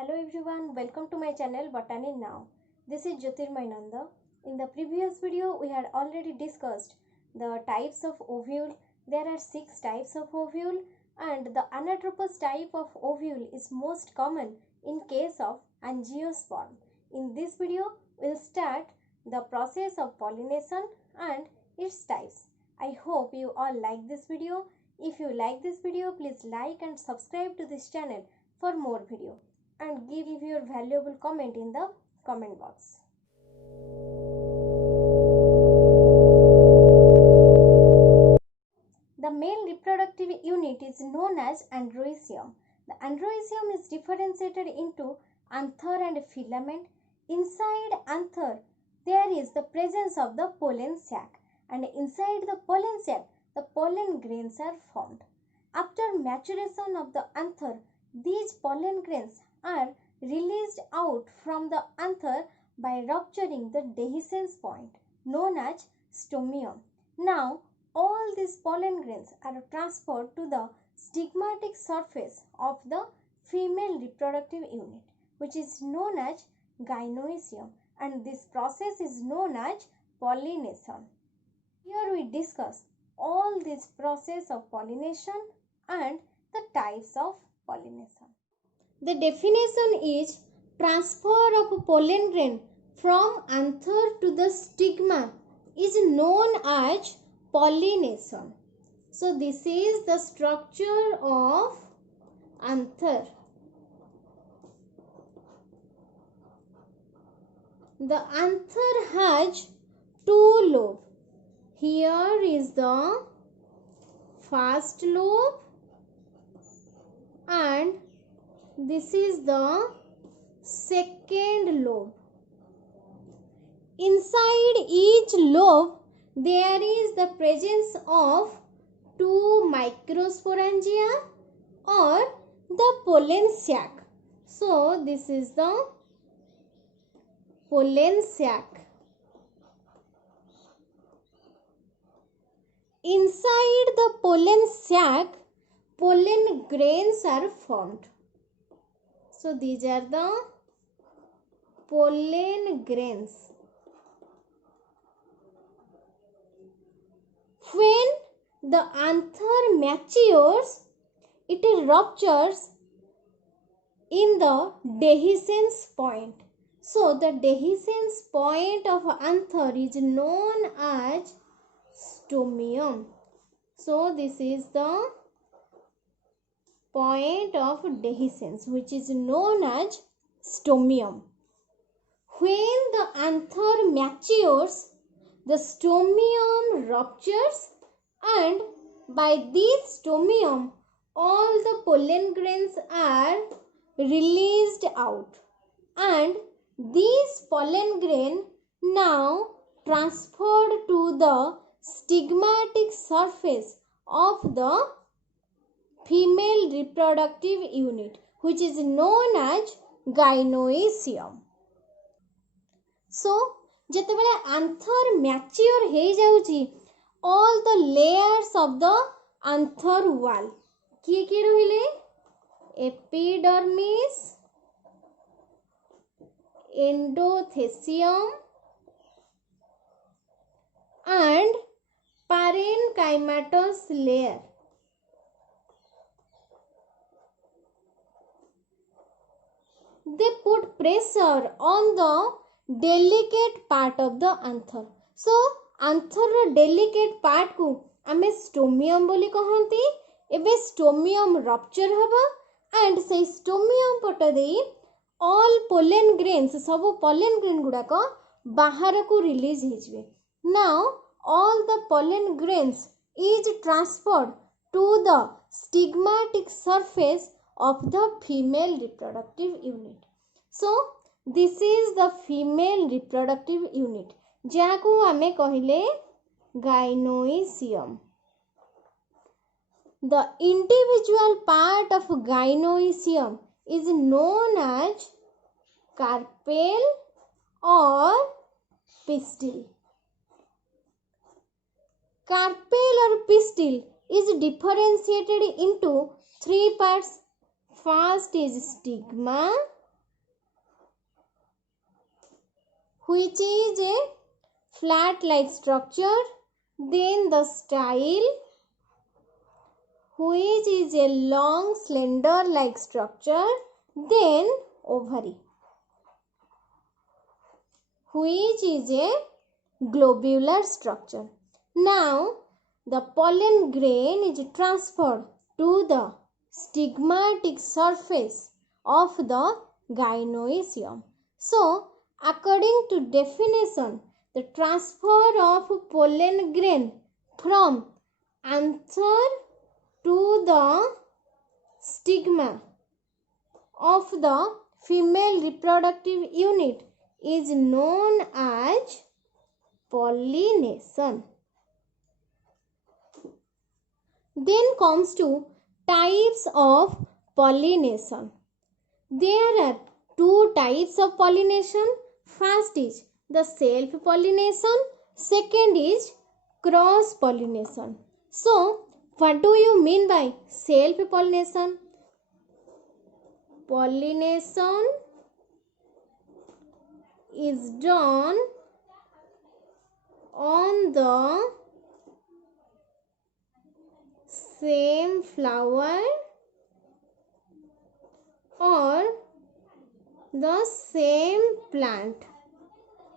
Hello everyone, welcome to my channel Botany Now. This is Jyotirmay Nanda. In the previous video, we had already discussed the types of ovule. There are 6 types of ovule, and the anatropous type of ovule is most common in case of angiosperm. In this video, we'll start the process of pollination and its types. I hope you all like this video. If you like this video, please like and subscribe to this channel for more video, and give your valuable comment in the comment box. The male reproductive unit is known as androecium. The androecium is differentiated into anther and filament. Inside anther, there is the presence of the pollen sac, and inside the pollen sac, the pollen grains are formed. After maturation of the anther, these pollen grains are released out from the anther by rupturing the dehiscence point known as stomium. Now, all these pollen grains are transferred to the stigmatic surface of the female reproductive unit, which is known as gynoecium, and this process is known as pollination. Here we discuss all this process of pollination and the types of pollination. The definition is transfer of pollen grain from anther to the stigma is known as pollination. So this is the structure of anther. The anther has 2 lobes. Here is the first lobe and this is the second lobe. Inside each lobe, there is the presence of 2 microsporangia or the pollen sac. So, this is the pollen sac. Inside the pollen sac, pollen grains are formed. So, these are the pollen grains. When the anther matures, it ruptures in the dehiscence point. So, the dehiscence point of anther is known as stomium. So, this is the point of dehiscence, which is known as stomium. When the anther matures, the stomium ruptures, and by this stomium, all the pollen grains are released out, and these pollen grain now transferred to the stigmatic surface of the female reproductive unit, which is known as gynoecium. So, ଯେତେବେଳେ anther mature ହେଇଯାଉଛି, all the layers of the anther wall କିଏ କିଏ ରହିଲେ? Epidermis, endothecium and parenchymatous layer. They put pressure on the delicate part of the anther. So, anther delicate part को आमे stomium बोली कहंती. एबे stomium rupture हबा and से stomium पट देई all pollen grains, सब pollen grain गुड़ा को बाहर को release हिजबे. Now, all the pollen grains is transferred to the stigmatic surface of the female reproductive unit. So, this is the female reproductive unit. जाको आमे कहिले gynoecium. The individual part of gynoecium is known as carpel or pistil. Carpel or pistil is differentiated into 3 parts. First is stigma, which is a flat like structure, then the style, which is a long slender like structure, then ovary, which is a globular structure. Now the pollen grain is transferred to the stigmatic surface of the gynoecium. So according to definition, the transfer of pollen grain from anther to the stigma of the female reproductive unit is known as pollination. Then comes to types of pollination. There are two types of pollination. First is the self-pollination. Second is cross-pollination. So, what do you mean by self-pollination? Pollination is done on the same flower or the same plant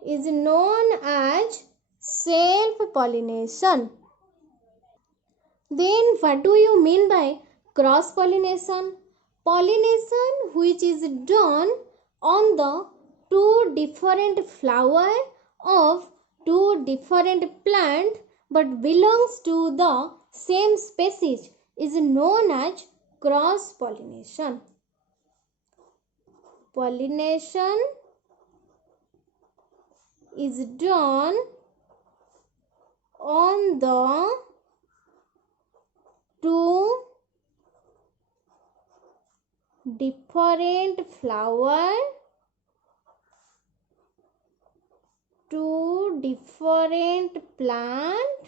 is known as self-pollination. Then what do you mean by cross-pollination? Pollination which is done on the two different flower of two different plant but belongs to the same species is known as cross-pollination. Pollination is done on the two different flower, two different plant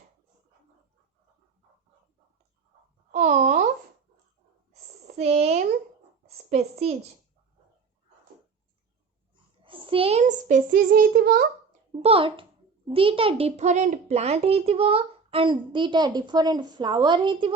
of same species. Same species ହେଇଥିବ but ଦିଟା different plant ହେଇଥିବ and ଦିଟା different flower ହେଇଥିବ.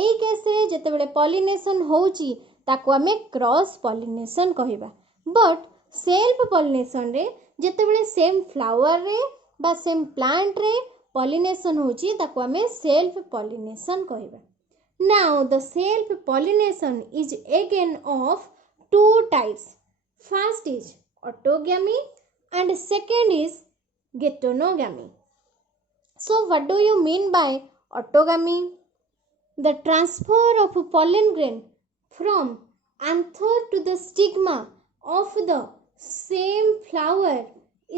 ଏଇ କେସରେ ଯେତେବେଳେ pollination ହଉଛି ତାକୁ ଆମେ cross pollination କହିବା. But self pollination ରେ ଯେତେବେଳେ same flower ରେ ବା same plant ରେ pollination ହଉଛି ତାକୁ ଆମେ self pollination କହିବା. Now the self pollination is again of two types. First is autogamy and second is geitonogamy. So what do you mean by autogamy? The transfer of pollen grain from anther to the stigma of the same flower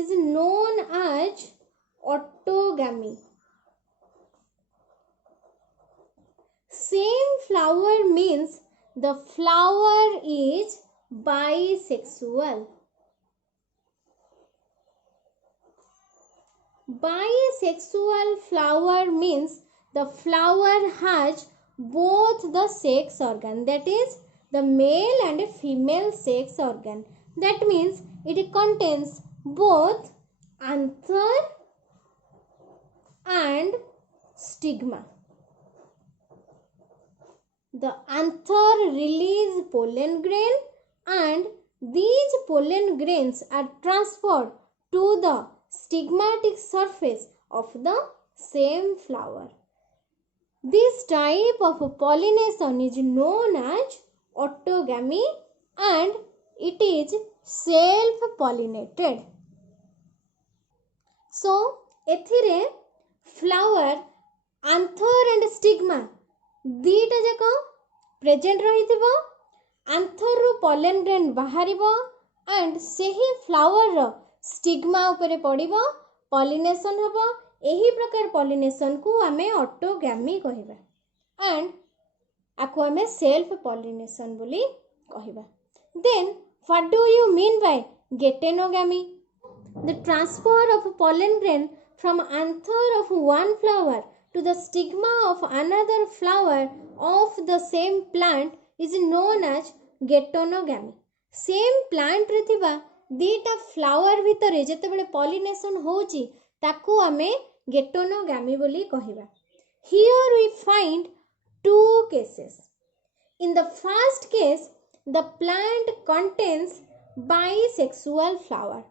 is known as autogamy. Same flower means the flower is bisexual. Bisexual flower means the flower has both the sex organ, that is the male and female sex organ. That means it contains both anther and stigma. The anther release pollen grain and these pollen grains are transferred to the stigmatic surface of the same flower. This type of pollination is known as autogamy and it is self-pollinated. So, एथिरे flower, anther and stigma दीटा जाक present रहिथिबो. anther रो pollen grain बाहरिबो and सेही flower रो stigma उपरे पड़िबो, pollination हबो. एही प्रकार pollination को आमे autogamy कहिबा and आको आमे self pollination बोली कहिबा. Then what do you mean by geitonogamy? The transfer of pollen grain from anther of one flower to the stigma of another flower of the same plant is known as geitonogamy. Same plant रे थिबा दीटा flower भितर जेतेबेले pollination होची ताकू आमे गेटोनोगामी बोली कहिबा. Here we find two cases. In the first case, the plant contains bisexual flower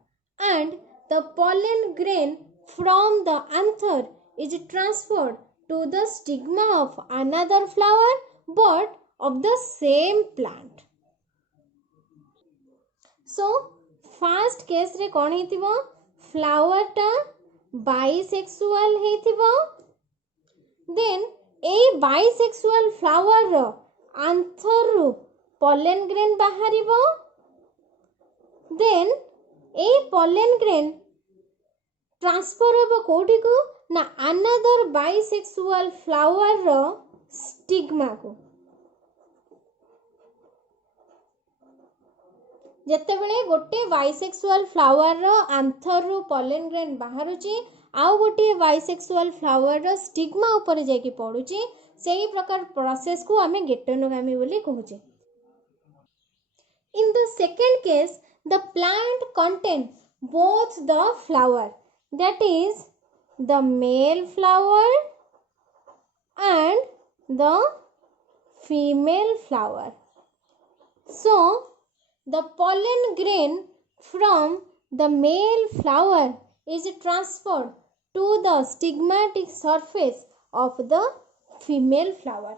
and the pollen grain from the anther is transferred to the stigma of another flower but of the same plant. So, first case रे कौन हेतिबो flower टा bisexual हेतिबो. Then ए bisexual flower रो anther रू pollen grain बाहरिबो. Then ए pollen grain transfer होबो कोठी को ना another bisexual flower रो stigma को. जेतेबेले गोटे बाइसेक्सुअल फ्लावर रो आंथर रू पॉलन ग्रेन बाहरुची आउ गोटे बाइसेक्सुअल फ्लावर रो स्टिग्मा ऊपर जाके पडुची सेही प्रकार प्रोसेस को हमें गेटोनोगामी बोली कहूचे. In the second case, the plant contain both the flower, that is the male flower and the female flower. So the pollen grain from the male flower is transferred to the stigmatic surface of the female flower.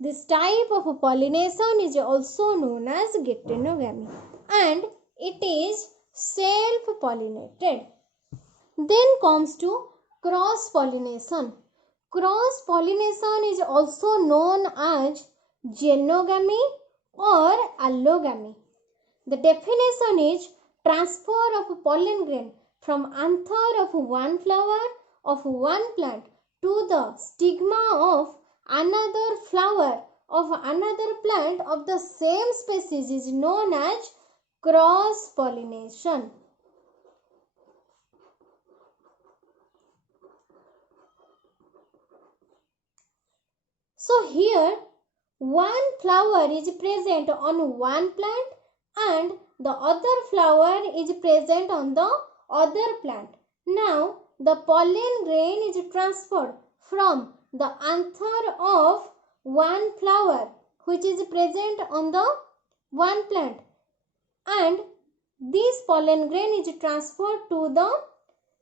This type of pollination is also known as getonogamy and it is self-pollinated. Then comes to cross-pollination. Cross-pollination is also known as genogamy or allogamy. The definition is transfer of pollen grain from anther of one flower of one plant to the stigma of another flower of another plant of the same species is known as cross pollination. So here one flower is present on one plant and the other flower is present on the other plant. Now the pollen grain is transferred from the anther of one flower which is present on the one plant and this pollen grain is transferred to the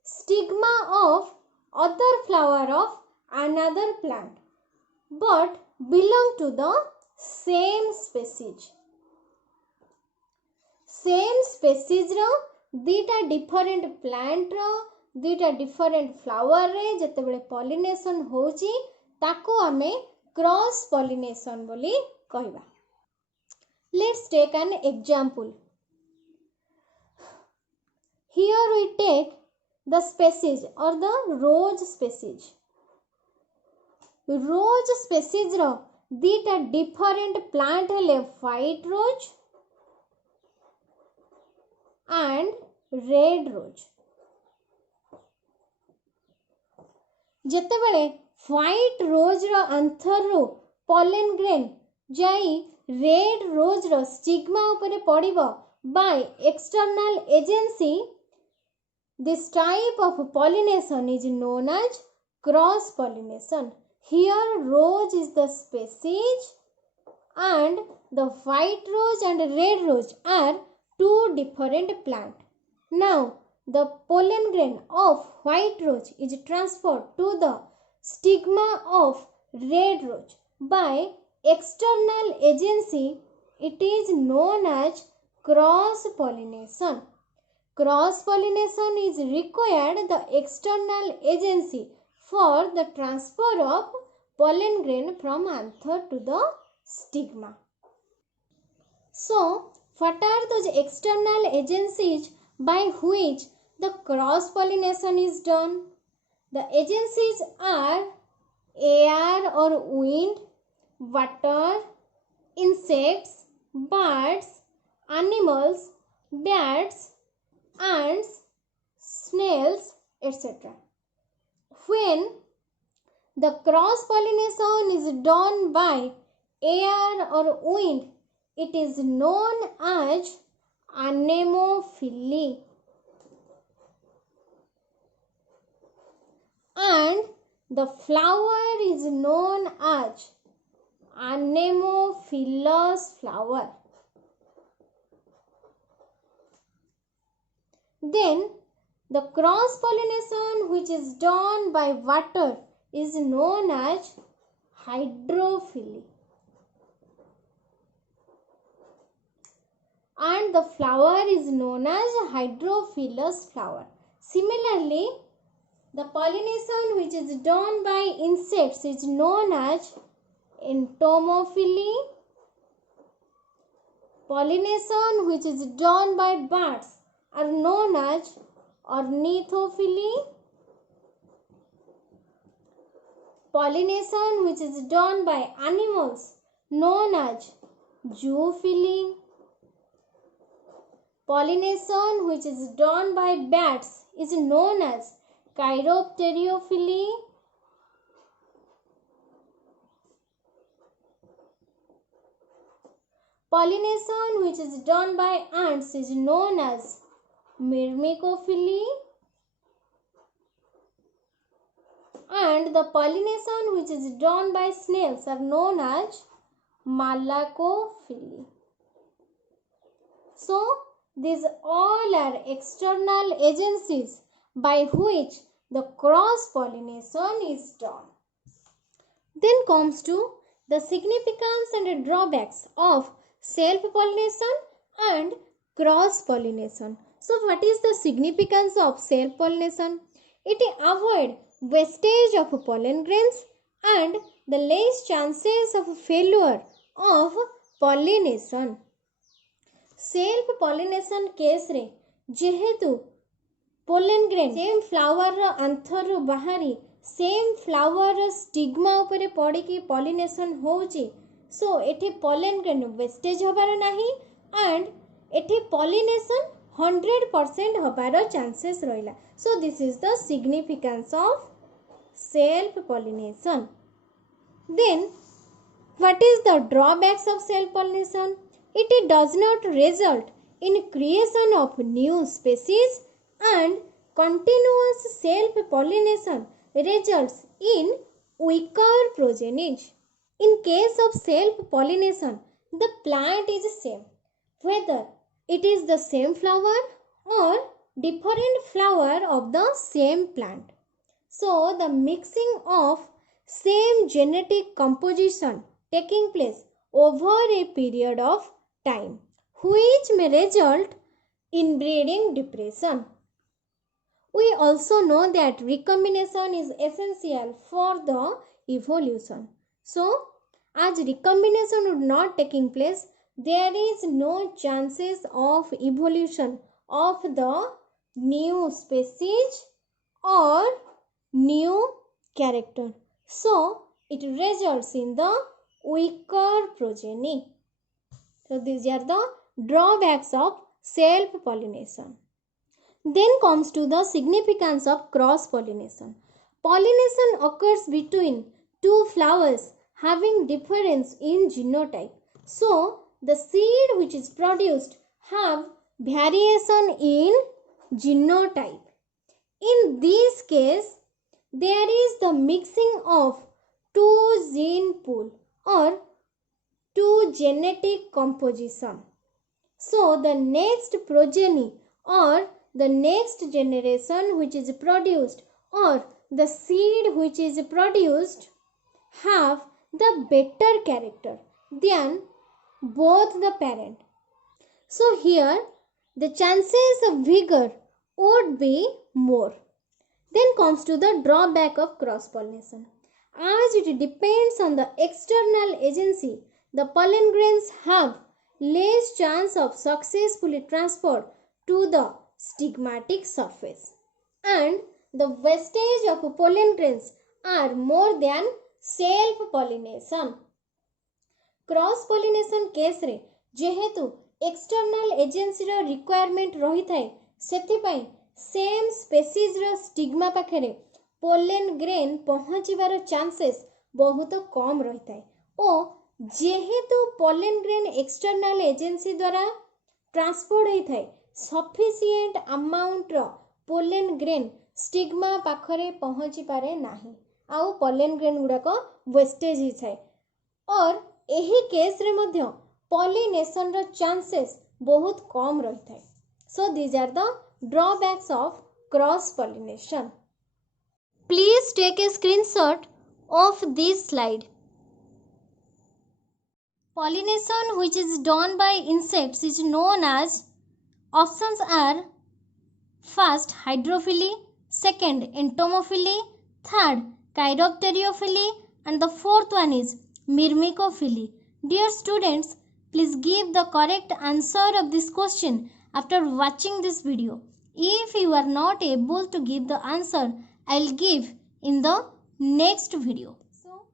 stigma of other flower of another plant but belong to the same species. Same species row दीटा different plant row दीटा different flower रे जेतेबेले pollination होची ताको आमे cross pollination बोली कहिबा. Let's take an example. Here we take the species or the rose species. Rose species रो दीटा different plant हेले white rose and red rose. जेतेबेले white rose रो आंथर रो पॉलन ग्रेन जाई रेड रोज रो stigma ऊपर पड़िबो by external agency, this type of pollination is known as cross pollination. Here rose is the species and the white rose and red rose are two different plants. Now the pollen grain of white rose is transferred to the stigma of red rose by external agency. It is known as cross pollination. Cross pollination is required the external agency for the transfer of pollen grain from anther to the stigma. So, what are those external agencies by which the cross pollination is done? The agencies are air or wind, water, insects, birds, animals, bats, ants, snails, etc. When the cross pollination is done by air or wind, it is known as anemophily, and the flower is known as anemophilous flower. Then the cross pollination which is done by water is known as hydrophily, and the flower is known as hydrophilous flower. Similarly, the pollination which is done by insects is known as entomophily. Pollination which is done by birds are known as ornithophily. Pollination which is done by animals known as zoophily. Pollination which is done by bats is known as chiropterophily. Pollination which is done by ants is known as myrmecophily, and the pollination which is done by snails are known as malacophily. So these all are external agencies by which the cross pollination is done. Then comes to the significance and drawbacks of self-pollination and cross-pollination. So what is the significance of self-pollination? It avoids wastage of pollen grains and the less chances of failure of pollination. Self-pollination case रे जेहेतु pollen grain same flower anther ru bahari same flower stigma upare पड़िकी pollination होउची, so एठी pollen grain wastage होबार नाही and एठी pollination 100% होबार chances रहिला. So this is the significance of self pollination. Then what is the drawbacks of self pollination? It does not result in creation of new species, and continuous self pollination results in weaker progeny. In case of self pollination, the plant is same, whether it is the same flower or different flower of the same plant. So the mixing of same genetic composition taking place over a period of time, which may result in breeding depression. We also know that recombination is essential for the evolution. So, as recombination would not taking place, there is no chances of evolution of the new species or new character. So, it results in the weaker progeny. So, these are the drawbacks of self-pollination. Then comes to the significance of cross-pollination. Pollination occurs between two flowers having difference in genotype. So, the seed which is produced have variation in genotype. In this case, there is the mixing of two gene pool or two genetic composition. So, the next progeny or the next generation which is produced or the seed which is produced have the better character than both the parent. So, here the chances of vigor would be more. Then comes to the drawback of cross pollination. As it depends on the external agency, the pollen grains have less chance of successfully transport to the stigmatic surface, and the wastage of pollen grains are more than self pollination. Cross pollination case रे जेहेतु external agency रो requirement रही थाए सेथिपाई same species रो stigma पाखरे pollen grain पहुँचीबार chances बहुत कम रही थाए ओ जेहेतु pollen grain external agency द्वारा ट्रांसपोर्ट होता है सफिशिएंट अमाउंट रो पोलेन ग्रेन स्टिग्मा पाखरे पहुँची पारे नाही आउ पोलेन ग्रेन गुड़ाक वेस्टेज होता है और यही केस रे मध्य पॉलिनेशन रो चांसेस बहुत कम रही है so these are the drawbacks of cross pollination please take a screenshot of this slide. Pollination which is done by insects is known as options are first hydrophily, second entomophily, third chiropterophily and the fourth one is myrmecophily. Dear students, please give the correct answer of this question after watching this video. If you are not able to give the answer, I will give in the next video. So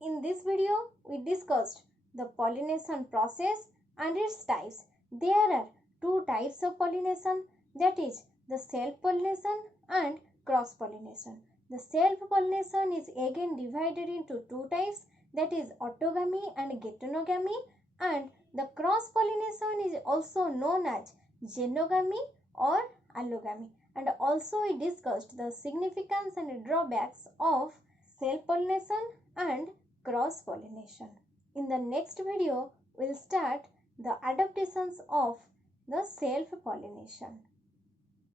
in this video we discussed the pollination process and its types. There are two types of pollination, that is the self pollination and cross pollination. The self pollination is again divided into two types, that is autogamy and geitonogamy, and the cross pollination is also known as genogamy or allogamy. And also we discussed the significance and drawbacks of self-pollination and cross-pollination. In the next video, we'll start the adaptations of the self-pollination.